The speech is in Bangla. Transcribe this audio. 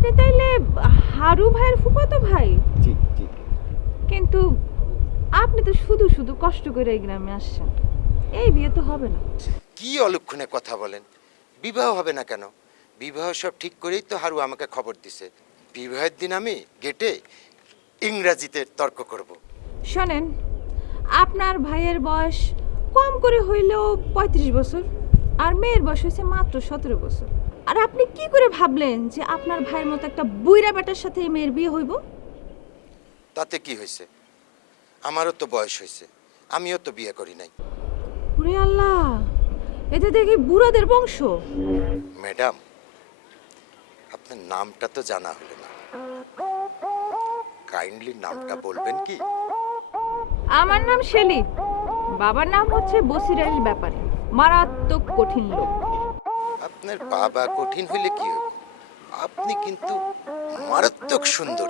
আপনি তাইলে হারু ভাইয়ের ফুফাতো ভাই? জি জি। কিন্তু আপনি তো শুধু শুধু কষ্ট করে এই গ্রামে আসছেন, এই বিয়ে তো হবে না। কি অলক্ষণে কথা বলেন? বিবাহ হবে না কেন? বিবাহ সব ঠিক করেই তো হারু আমাকে খবর দিছে। বিবাহের দিন আমি গেটে ইংরাজিতে তর্ক করব। শোনেন, আপনার ভাইয়ের বয়স কম করে হইলেও ৩৫ বছর, আর মেয়ের বয়স হয়েছে মাত্র ১৭ বছর। আর আপনি কি করে ভাবলেন যে আপনার ভাইয়ের মতো একটা বুইড়া বেটার সাথে এই মেয়ের বিয়ে হইব? তাতে কি হয়েছে? আমারও তো বয়স হয়েছে, আমিও তো বিয়ে করি নাই। ওরে আল্লাহ, এতে দেখি বুড়াদের বংশ। ম্যাডাম, আপনার নামটা তো জানা হলো না, কাইন্ডলি নামটা বলবেন কি? আমার নাম শেলি, বাবার নাম হচ্ছে বসির আলীর ব্যাপারে, মারাত্মক কঠিন লোক। আপনার বাবা কঠিন হইলে কি হবে? আপনি কিন্তু মারাত্মক সুন্দরী।